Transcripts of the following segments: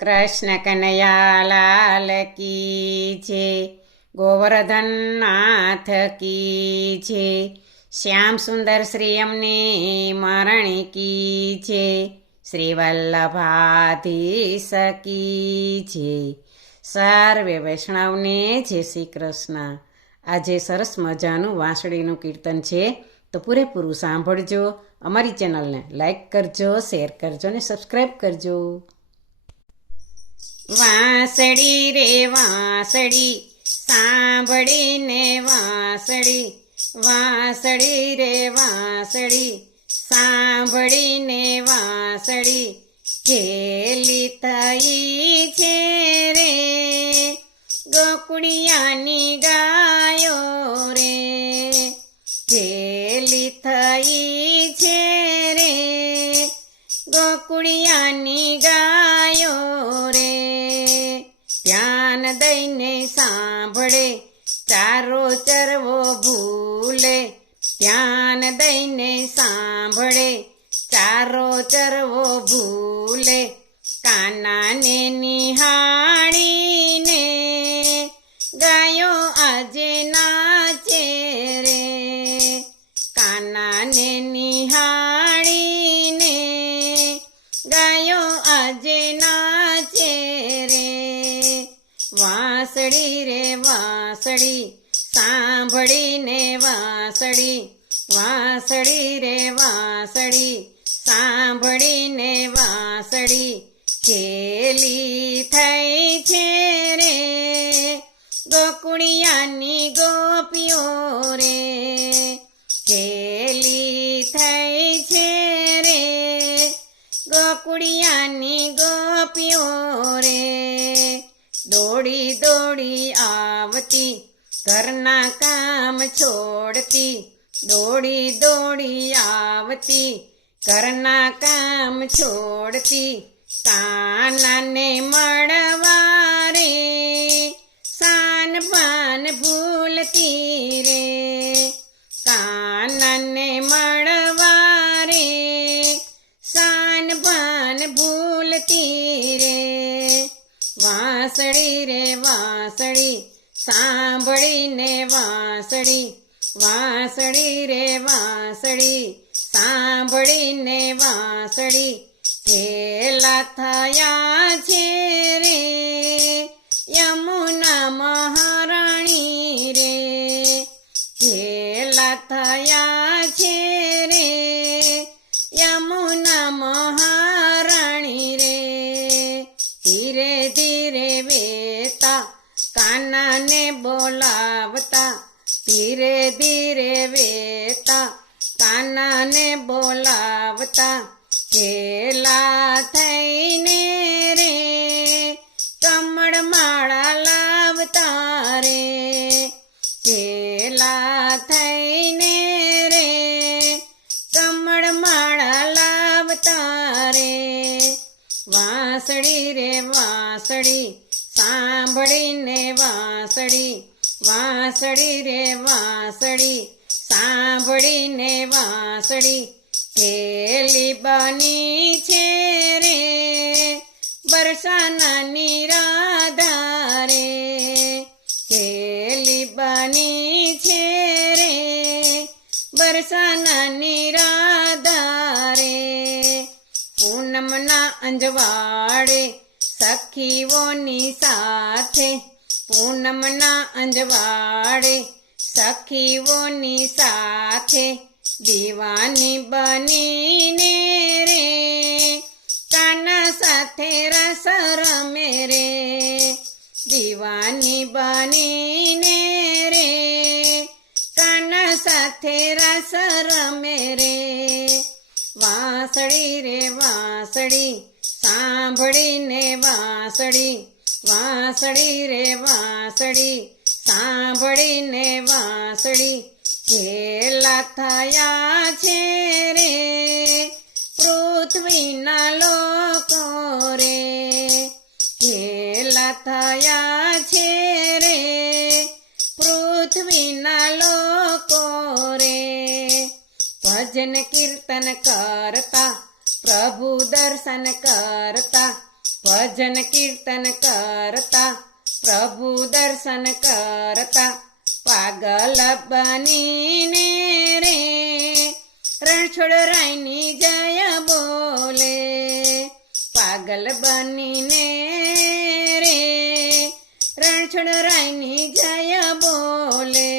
કૃષ્ણ કનૈયા લાલ કી છે, ગોવર્ધન નાથ કી છે, શ્યામ સુંદર શ્રી અમને મરણી કી છે, શ્રી વલ્લભાધીશ કી છે. સર્વે વૈષ્ણવને જય શ્રી કૃષ્ણ. આજે સરસ મજાનું વાંસળીનું કીર્તન છે, તો પૂરેપૂરું સાંભળજો. અમારી ચેનલને લાઈક કરજો, શેર કરજો અને સબસ્ક્રાઈબ કરજો. વાંસળી રે વાંસળી સાંભળીને વાંસળી, વાંસળી રે વાંસળી સાંભળીને વાંસળી, ઘેલી થઈ છે રે ગોકુળિયાની ગાયો રે, ઘેલી થઈ છે રે ગોકુળિયાની ગાયો રે. ધ્યાન દઈને સાંભળે ચારો ચરવો ભૂલે, ધ્યાન દઈને સાંભળે ચારો ચરવો ભૂલે, કાનાને નિહાળીને ગાયો આજે નાચે રે, કાનાને નિહાળીને ગાયો આજે નાચે રે. વાંસળી રે વાંસળી સાંભળીને વાંસળી, વાંસળી રે વાંસળી સાંભળીને વાંસળી, ઘેલી થઈ છે રે ગોકુળિયાની ગોપીઓ રે, ઘેલી થઈ છે રે ગોકુળિયાની ગોપીઓ રે. દોડી દોડી આવતી ઘરના કામ છોડતી, દોડી દોડી આવતી ઘરના કામ છોડતી, કાનાને મળવા રે સાન પાન ભૂલતી રે, કાનાને મળવા રે સાન પાન ભૂલતી રે. વાંસળી રે વાંસળી સાંભળીને વાંસળી, વાંસળી રે વાંસળી સાંભળીને વાંસળી, ઘેલા થયા છે રે યમુના મહારાણી રે, ઘેલા થયા છે રે યમુના મહારાણી રે. ધીરે ધીરે વેતા કાનાને બોલાવતા, ધીરે ધીરે વેતા કાનાને બોલાવતા, ઘેલા થઈને રે કમળ માળા લાવતા રે, ઘેલા થઈને રે કમળ માળા લાવતા રે. વાંસળી રે વાંસળી સાંભળીને વાંસળી, વાંસળી રે વાંસળી સાંભળીને વાંસળી, ઘેલી બની છે રે બરસાનાની રાધા રે, ઘેલી બની છે રે બરસાનાની રાધા રે. પૂનમના અંજવાળે સખીઓની સાથે, પૂનમના અંજવાળે સખીઓની સાથે, દીવાની બનીને રે કાના સાથે રસ રમે રે, દીવાની બનીને રે કાના સાથે રસ રમે રે. વાંસળી રે વાંસળી સાંભળીને વાંસળી, વાંસળી રે વાંસળી સાંભળીને વાંસળી, ઘેલા થયા છે રે પૃથ્વીના લોકો રે, ઘેલા થયા છે રે પૃથ્વીના લોકો રે. ભજન કીર્તન કરતા પ્રભુ દર્શન કરતા, ભજન કીર્તન કરતા પ્રભુ દર્શન કરતા પાગલ બનીને રે રણછોડ રાયની જય બોલે પાગલ બનીને રે રણછોડ રાયની જય બોલે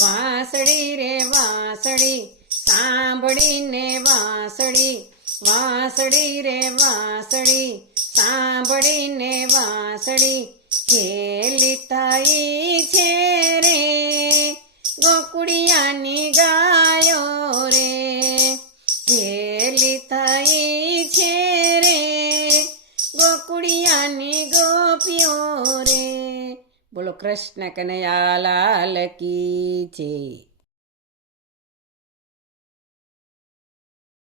વાંસળી રે વાંસળી સાંભળીને વાંસળી વાંસળી રે વાંસળી સાંભળીને વાંસળી ખેલી થઈ છે રે ગોકુળિયાની ગાયો રે ખેલી થઈ છે રે ગોકુળિયાની ગોપીઓ રે. બોલો કૃષ્ણ કનૈયા લાલ કી જય.